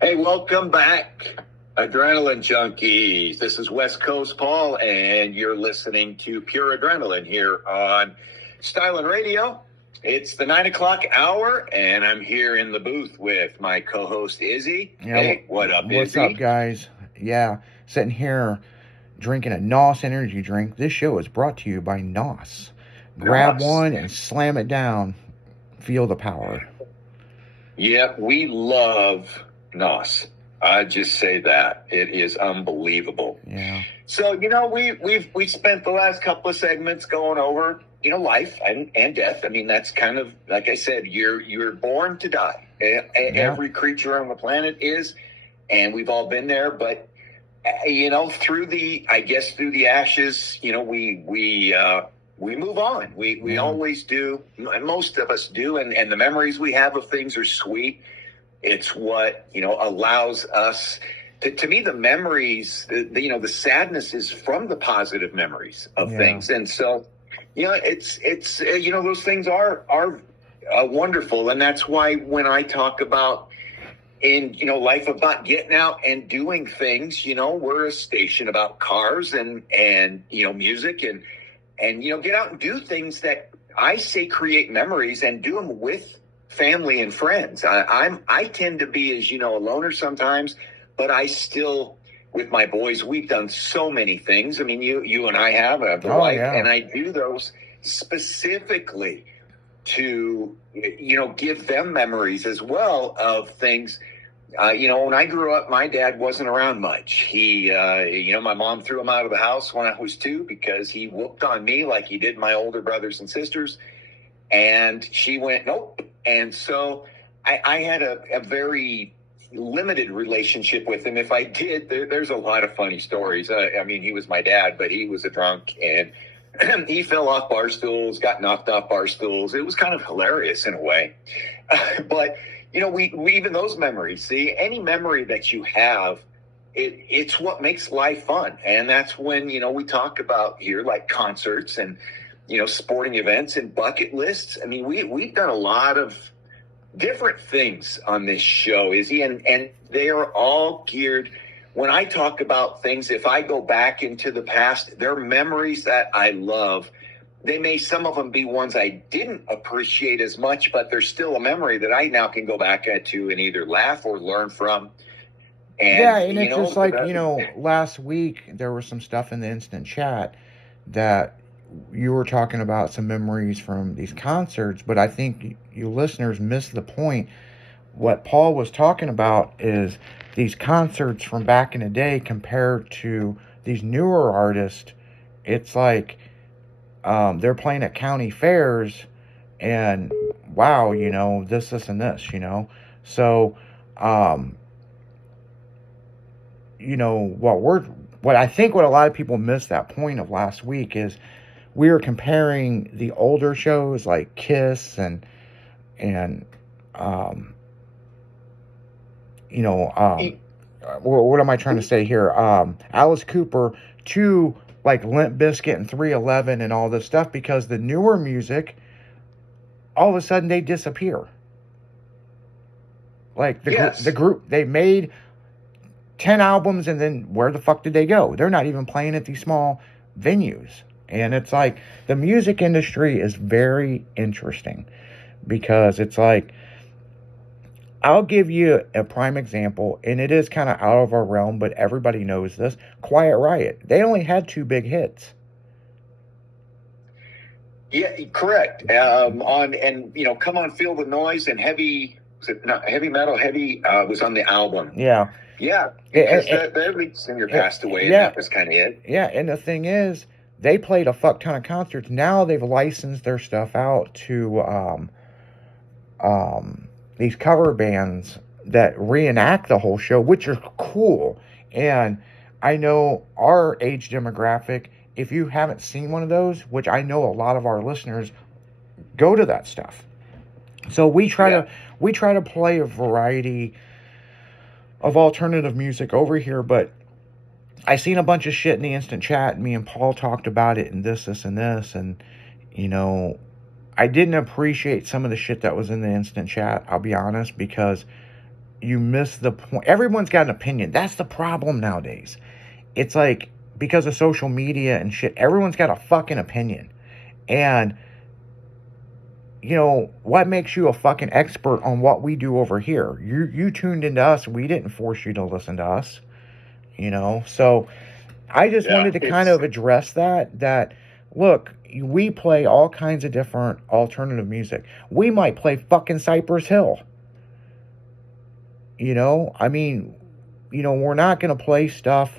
Hey, welcome back, Adrenaline Junkies. This is West Coast Paul, and you're listening to Pure Adrenaline here on Styling Radio. It's the 9 o'clock hour, and I'm here in the booth with my co-host Izzy. Yeah, Hey, what up, what's up, Izzy? guys? Yeah, sitting here drinking a NOS energy drink. This show is brought to you by NOS. Grab Nice. one and slam it down. Feel the power. Yeah, we love NOS. I just say that it is unbelievable. Yeah. So we spent the last couple of segments going over life and death. I mean, that's kind of like I said. You're born to die. Every creature on the planet is, and we've all been there. But through the ashes, we move on. We always do. Most of us do, and the memories we have of things are sweet. It's what allows us. To me, the memories, the sadness is from the positive memories of things, and so it's those things are wonderful, and that's why when I talk about in life about getting out and doing things, we're a station about cars and music and get out and do things that I say create memories and do them with family and friends. I tend to be, as a loner sometimes, but I still, with my boys, we've done so many things. I mean, you and I have a wife, and I do those specifically to, give them memories as well of things. When I grew up, my dad wasn't around much. He, my mom threw him out of the house when I was 2 because he whooped on me like he did my older brothers and sisters. And she went, nope. And so I had a very limited relationship with him. If I did, there's a lot of funny stories. I mean, he was my dad, but he was a drunk, and he fell off bar stools, got knocked off bar stools. It was kind of hilarious in a way. But, we even those memories, see, any memory that you have, it's what makes life fun. And that's when, we talk about here, like concerts and, sporting events and bucket lists. I mean, we've done a lot of different things on this show, Izzy, and they are all geared. When I talk about things, if I go back into the past, they're memories that I love. Some of them be ones I didn't appreciate as much, but there's still a memory that I now can go back to and either laugh or learn from. And it's just like, last week there was some stuff in the instant chat that you were talking about some memories from these concerts, but I think you listeners missed the point. What Paul was talking about is these concerts from back in the day compared to these newer artists. It's like they're playing at county fairs, and wow, this, and this. So, what I think what a lot of people missed that point of last week is we were comparing the older shows like Kiss and what am I trying to say here? Alice Cooper to like Limp Bizkit and 311 and all this stuff, because the newer music, all of a sudden they disappear. Like the group, they made 10 albums and then where the fuck did they go? They're not even playing at these small venues. And it's like the music industry is very interesting because it's like, I'll give you a prime example, and it is kind of out of our realm, but everybody knows this. Quiet Riot. They only had 2 big hits. Yeah, correct. Come on, Feel the Noise and Heavy Metal, was on the album. Yeah. Yeah. Because their lead singer passed away, and that was kind of it. Yeah, and the thing is, they played a fuck ton of concerts. Now they've licensed their stuff out to these cover bands that reenact the whole show, which are cool. And I know our age demographic, if you haven't seen one of those, which I know a lot of our listeners go to that stuff. So we try to play a variety of alternative music over here, but I seen a bunch of shit in the instant chat, and me and Paul talked about it and this, and this, and I didn't appreciate some of the shit that was in the instant chat, I'll be honest, because you miss the point. Everyone's got an opinion. That's the problem nowadays. It's like, because of social media and shit, everyone's got a fucking opinion. And, you know, what makes you a fucking expert on what we do over here? You tuned into us. We didn't force you to listen to us, you know? So I just wanted to kind of address that, look, we play all kinds of different alternative music. We might play fucking Cypress Hill. You know, I mean, you know, we're not going to play stuff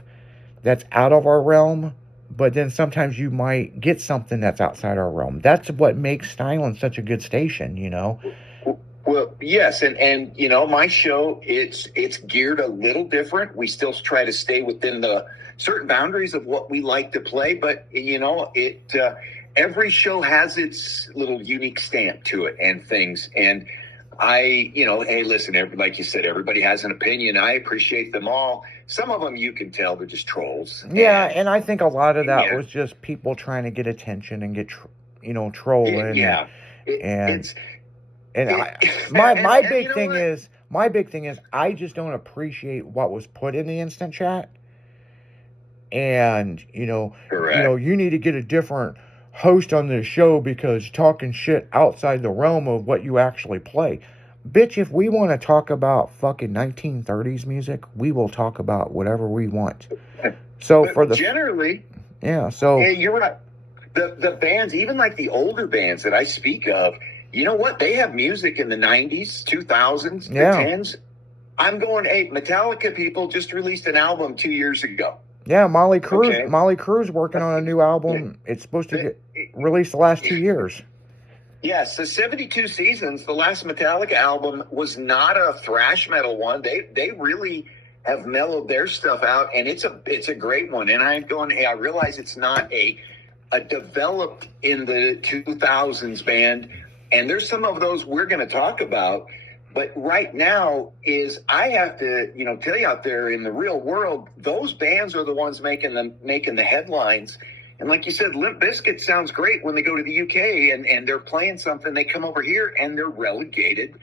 that's out of our realm, but then sometimes you might get something that's outside our realm. That's what makes Stylin' such a good station, you know? Well, yes, and you know, my show, it's geared a little different. We still try to stay within the certain boundaries of what we like to play, but you know, every show has its little unique stamp to it and things. And you know, hey, listen, like you said, everybody has an opinion. I appreciate them all. Some of them you can tell they're just trolls. Yeah, and I think a lot of that was just people trying to get attention and get, trolling. My big thing is I just don't appreciate what was put in the instant chat. And, Correct. You need to get a different host on this show because talking shit outside the realm of what you actually play. Bitch, if we want to talk about fucking 1930s music, we will talk about whatever we want. So generally, yeah, so hey, you're right. The bands, even like the older bands that I speak of, you know what? They have music in the 90s, 2000s, the 10s. I'm going, hey, Metallica people just released an album 2 years ago. Yeah, Molly Cruz. Okay. Molly Cruz working on a new album. It's supposed to get released the last 2 years. Yes, the 72 Seasons, the last Metallica album, was not a thrash metal one. They really have mellowed their stuff out, and it's a great one. And I'm going, hey, I realize it's not a developed in the 2000s band, and there's some of those we're going to talk about. But right now I have to, tell you out there in the real world, those bands are the ones making the headlines. And like you said, Limp Bizkit sounds great when they go to the UK and they're playing something. They come over here and they're relegated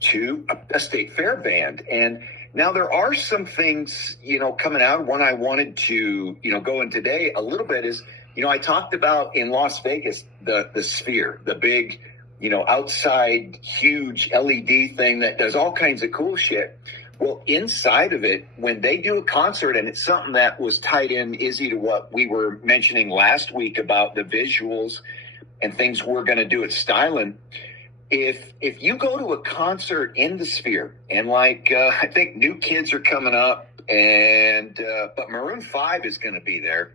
to a state fair band. And now there are some things, coming out. One I wanted to, go in today a little bit is, I talked about in Las Vegas, the Sphere, the big, outside huge LED thing that does all kinds of cool shit. Well, inside of it, when they do a concert, and it's something that was tied in, Izzy, to what we were mentioning last week about the visuals and things we're going to do at Stylin'. If you go to a concert in the Sphere, and like I think New Kids are coming up, and but Maroon 5 is going to be there.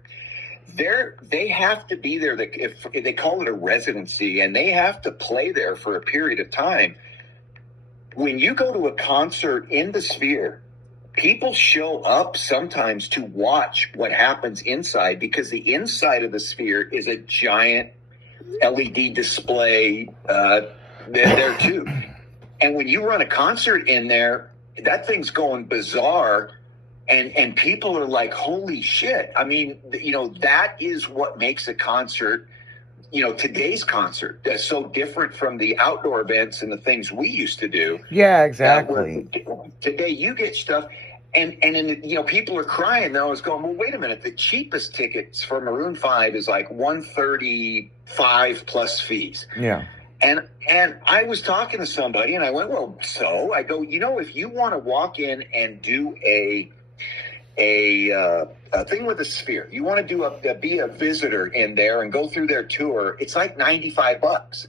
They have to be there. If they call it a residency, and they have to play there for a period of time. When you go to a concert in the Sphere, people show up sometimes to watch what happens inside, because the inside of the Sphere is a giant LED display there too. And when you run a concert in there, that thing's going bizarre. And people are like, holy shit. I mean, that is what makes a concert, today's concert, that's so different from the outdoor events and the things we used to do. Yeah, exactly. Today you get stuff, and people are crying though. I was going, well, wait a minute. The cheapest tickets for Maroon 5 is like $135 plus fees. Yeah. And I was talking to somebody, and I went, well, so I go, if you want to walk in and do a thing with the Sphere, you want to be a visitor in there and go through their tour, it's like $95.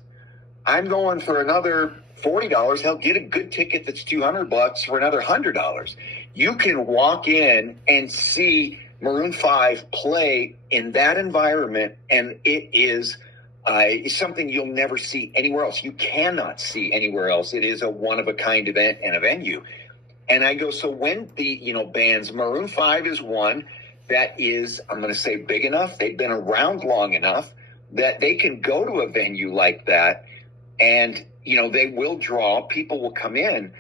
I'm going for another $40. Hell, get a good ticket that's $200 for another $100. You can walk in and see Maroon 5 play in that environment, and it is something you'll never see anywhere else. You cannot see anywhere else. It is a one-of-a-kind event and a venue. And I go, so when the, bands, Maroon 5 is one that is, I'm going to say, big enough, they've been around long enough that they can go to a venue like that, and, they will draw, people will come in.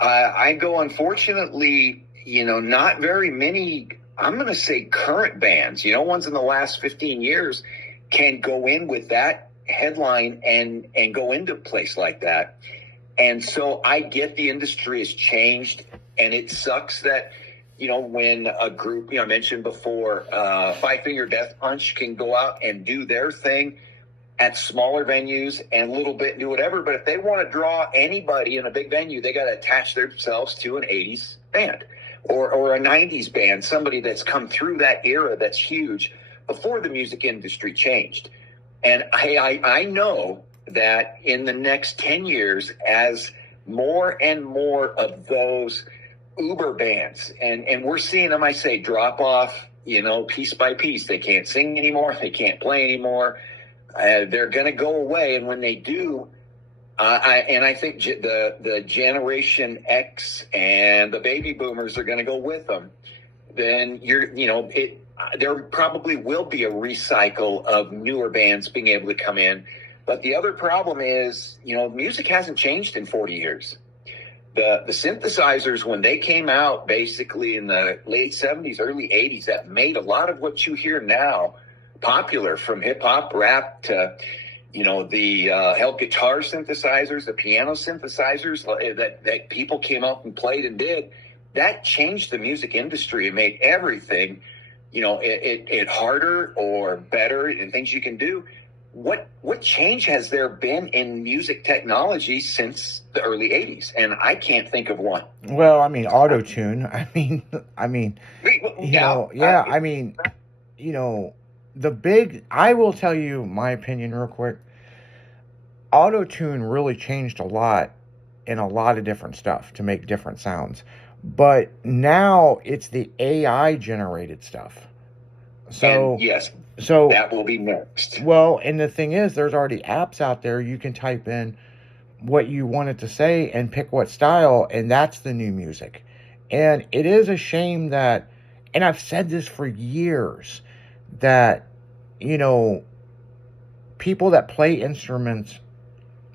I go, unfortunately, not very many, I'm going to say current bands, ones in the last 15 years can go in with that headline and go into a place like that. And so I get the industry has changed, and it sucks that, when a group, I mentioned before, Five Finger Death Punch can go out and do their thing at smaller venues and a little bit do whatever. But if they want to draw anybody in a big venue, they got to attach themselves to an 80s band or a 90s band, somebody that's come through that era that's huge before the music industry changed. And I know that in the next 10 years, as more and more of those Uber bands, and we're seeing them, I say, drop off, piece by piece. They can't sing anymore. They can't play anymore. They're going to go away. And when they do, I think the Generation X and the baby boomers are going to go with them. Then there probably will be a recycle of newer bands being able to come in. But the other problem is, music hasn't changed in 40 years. The synthesizers, when they came out basically in the late 70s, early 80s, that made a lot of what you hear now popular, from hip hop, rap to, the guitar synthesizers, the piano synthesizers that people came up and played and did. That changed the music industry and made everything, it harder or better and things you can do. What change has there been in music technology since the early 80s? And I can't think of one. Well, I mean, auto-tune. I will tell you my opinion real quick. Auto-tune really changed a lot in a lot of different stuff to make different sounds. But now it's the AI generated stuff. So, yes. So that will be next. Well, and the thing is, there's already apps out there. You can type in what you want it to say and pick what style, and that's the new music. And it is a shame that, and I've said this for years, that, people that play instruments,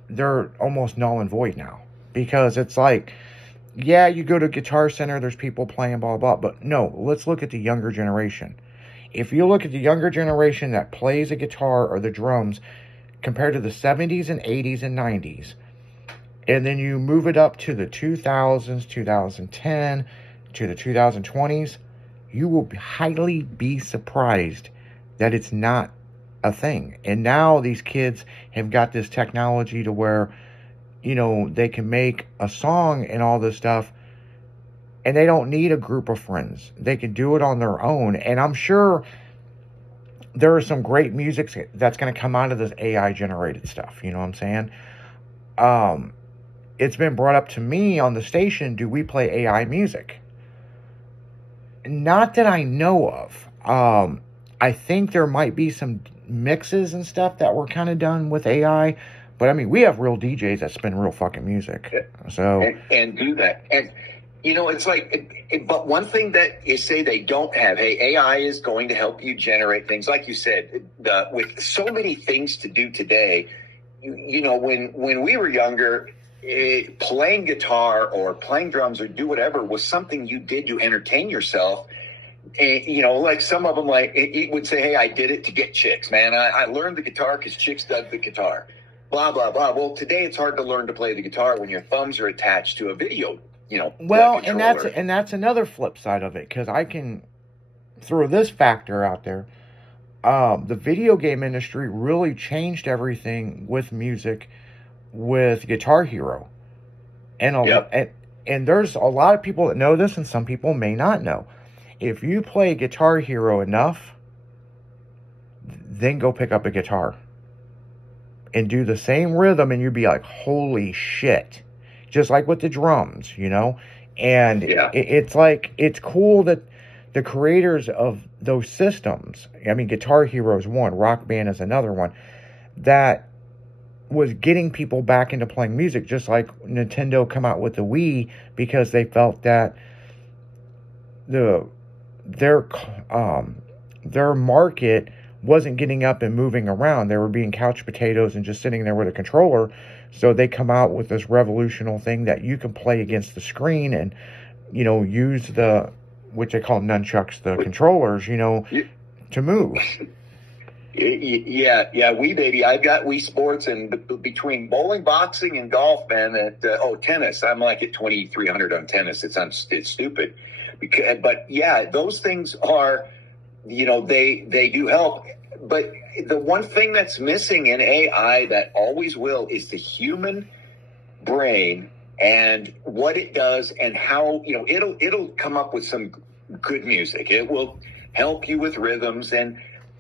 they're almost null and void now. Because it's like, yeah, you go to Guitar Center, there's people playing, blah, blah, blah. But no, let's look at the younger generation. If you look at the younger generation that plays a guitar or the drums compared to the 70s and 80s and 90s, and then you move it up to the 2000s, 2010, to the 2020s, you will highly be surprised that it's not a thing. And now these kids have got this technology to where, they can make a song and all this stuff, and they don't need a group of friends. They can do it on their own. And I'm sure there is some great music that's going to come out of this AI generated stuff. You know what I'm saying? It's been brought up to me on the station, do we play AI music? Not that I know of. I think there might be some mixes and stuff that were kind of done with AI. But I mean, we have real DJs that spin real fucking music. So and do that. And it's like, but one thing that you say they don't have, hey, AI is going to help you generate things. Like you said, with so many things to do today, when we were younger, playing guitar or playing drums or do whatever was something you did to entertain yourself. Like some of them, like it would say, hey, I did it to get chicks, man. I learned the guitar because chicks dug the guitar, blah, blah, blah. Well, today it's hard to learn to play the guitar when your thumbs are attached to a video well, and that's another flip side of it, because I can throw this factor out there. The video game industry really changed everything with music with Guitar Hero, and there's a lot of people that know this, and some people may not know. If you play Guitar Hero enough, then go pick up a guitar and do the same rhythm, and you'd be like, holy shit. Just like with the drums, and it's like, it's cool that the creators of those systems, I mean, Guitar Hero is one, Rock Band is another one, that was getting people back into playing music, just like Nintendo come out with the Wii, because they felt that their market wasn't getting up and moving around. They were being couch potatoes and just sitting there with a controller. So they come out with this revolutionary thing that you can play against the screen and, use which they call nunchucks, the controllers, to move. Yeah, baby. I've got Wii Sports, and between bowling, boxing, and golf, man. Tennis. I'm like at 2,300 on tennis. It's stupid, but yeah, those things are, they do help. But the one thing that's missing in AI that always will is the human brain and what it does and how, it'll come up with some good music. It will help you with rhythms and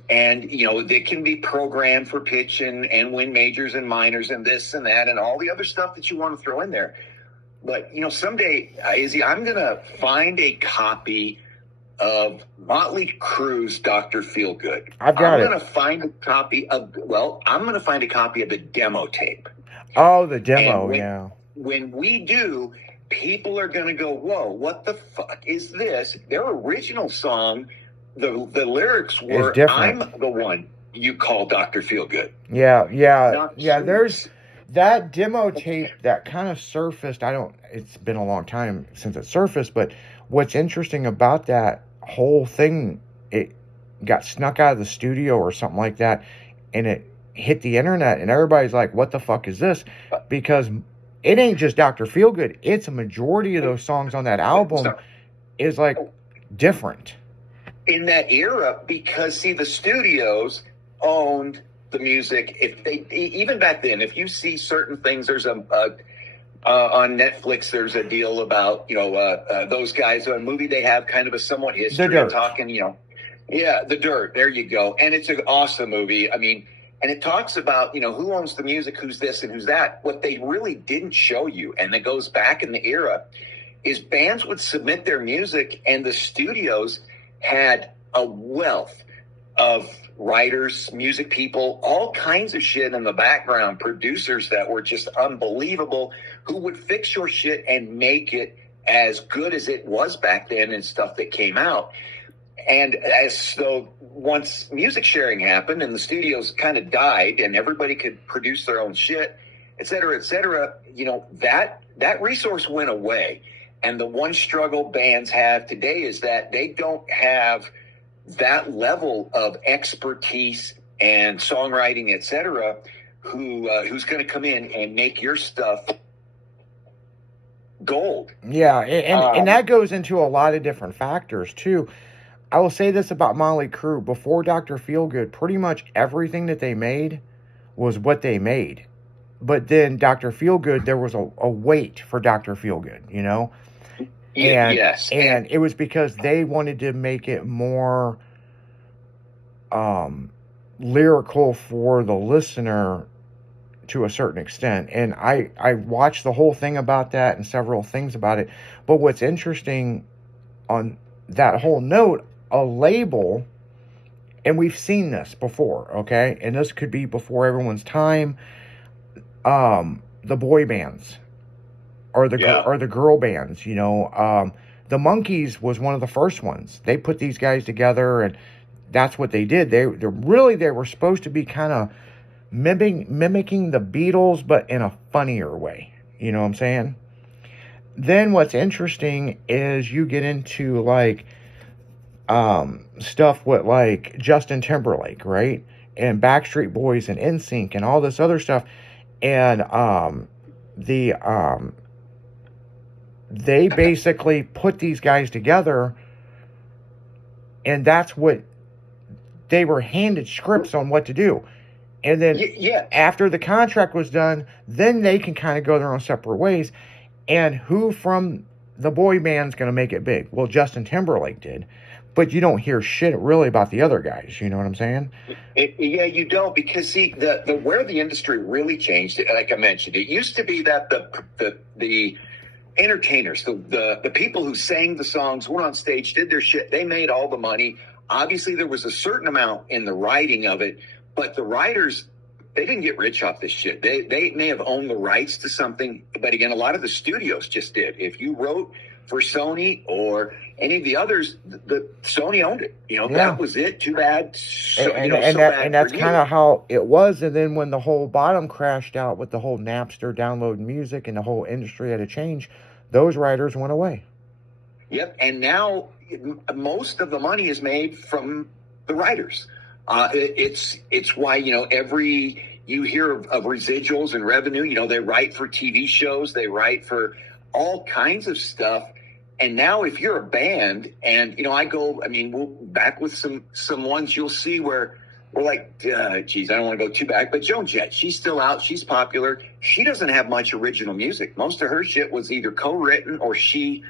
they can be programmed for pitch and win majors and minors and this and that and all the other stuff that you want to throw in there. But, someday, Izzy, I'm going to find a copy of Motley Crue's Dr. Feelgood. I've got it. I'm going to find a copy of the demo tape. Oh, the demo, yeah. When we do, people are going to go, whoa, what the fuck is this? Their original song, the lyrics were, I'm the one you call Dr. Feelgood. Yeah. There's that demo tape that kind of surfaced. It's been a long time since it surfaced, but what's interesting about that whole thing, it got snuck out of the studio or something like that, and it hit the internet, and everybody's like, what the fuck is this? Because it ain't just Dr. Feelgood. It's a majority of those songs on that album is like different. In that era, because see, the studios owned the music. Even back then, if you see certain things, there's on Netflix, there's a deal about those guys. A movie they have kind of a somewhat history of talking. The Dirt. There you go, and it's an awesome movie. I mean, and it talks about who owns the music, who's this and who's that. What they really didn't show you, and it goes back in the era, is bands would submit their music, and the studios had a wealth of writers, music people, all kinds of shit in the background, producers that were just unbelievable, who would fix your shit and make it as good as it was back then and stuff that came out. And once music sharing happened and the studios kind of died and everybody could produce their own shit, et cetera, that resource went away. And the one struggle bands have today is that they don't have that level of expertise and songwriting, et cetera, who's going to come in and make your stuff gold. Yeah, and that goes into a lot of different factors, too. I will say this about Motley Crue. Before Dr. Feelgood, pretty much everything that they made was what they made. But then Dr. Feelgood, there was a wait for Dr. Feelgood, And it was because they wanted to make it more lyrical for the listener to a certain extent. And I watched the whole thing about that and several things about it. But what's interesting on that whole note, a label, and we've seen this before, okay? And this could be before everyone's time, the boy bands. Or the girl bands, the Monkees was one of the first ones. They put these guys together, and that's what they did. They were supposed to be kind of mimicking the Beatles, but in a funnier way. You know what I'm saying? Then what's interesting is you get into like stuff with like Justin Timberlake, right? And Backstreet Boys and NSYNC and all this other stuff, and they basically put these guys together, and that's what they were handed scripts on what to do. And then after the contract was done, then they can kind of go their own separate ways. And who from the boy band's going to make it big? Well, Justin Timberlake did. But you don't hear shit really about the other guys. You know what I'm saying? You don't, because see, the where the industry really changed, like I mentioned, it used to be that the entertainers, the people who sang the songs, went on stage, did their shit, they made all the money. Obviously, there was a certain amount in the writing of it, but the writers, they didn't get rich off this shit. They may have owned the rights to something, but again, a lot of the studios just did. If you wrote for Sony or any of the others, the Sony owned it. That was it. Too bad. And that's kind of how it was. And then when the whole bottom crashed out with the whole Napster download music and the whole industry had to change, those writers went away. Yep. And now most of the money is made from the writers. It's why, you hear of residuals and revenue. They write for TV shows, they write for all kinds of stuff. And now if you're a band and, we'll back with some ones you'll see where we're like, geez, I don't want to go too back, but Joan Jett, she's still out. She's popular. She doesn't have much original music. Most of her shit was either co-written or she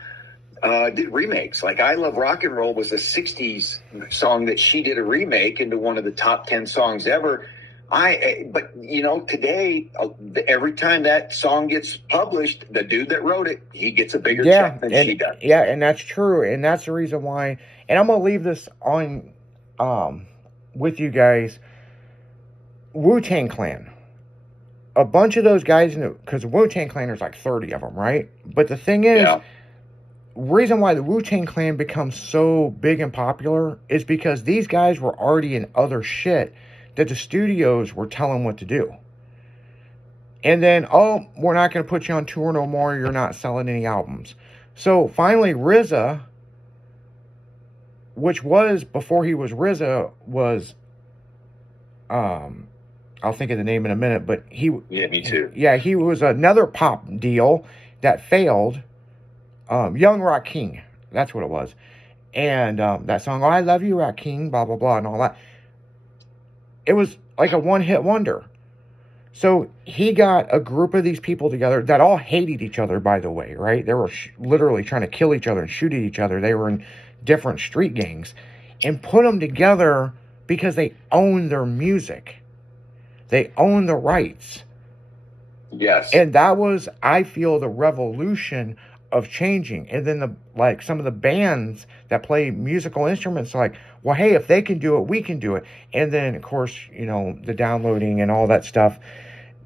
did remakes. Like I Love Rock and Roll was a 60s song that she did a remake into one of the top 10 songs ever. But today, every time that song gets published, the dude that wrote it, he gets a bigger check than she does. Yeah, and that's true. And that's the reason why, and I'm going to leave this on, with you guys. Wu-Tang Clan. A bunch of those guys, because Wu-Tang Clan, there's like 30 of them, right? But the thing is, reason why the Wu-Tang Clan becomes so big and popular is because these guys were already in other shit that the studios were telling what to do. And then, we're not going to put you on tour no more. You're not selling any albums. So finally, RZA, which was, before he was RZA, was, I'll think of the name in a minute, but Yeah, me too. Yeah, he was another pop deal that failed. Young Rakim, that's what it was. And that song, I Love You, Rakim, blah, blah, blah, and all that. It was like a one-hit wonder. So he got a group of these people together that all hated each other, by the way, right? They were literally trying to kill each other and shoot at each other. They were in different street gangs. And put them together because they own their music. They own the rights. Yes. And that was, I feel, the revolution of changing. And then some of the bands that play musical instruments are like, well, hey, if they can do it, we can do it. And then, of course, the downloading and all that stuff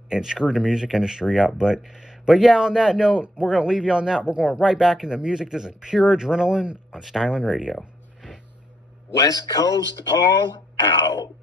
and screwed the music industry up. But yeah, on that note, we're going to leave you on that. We're going right back into music. This is Pure Adrenaline on Styling Radio. West Coast, Paul, out.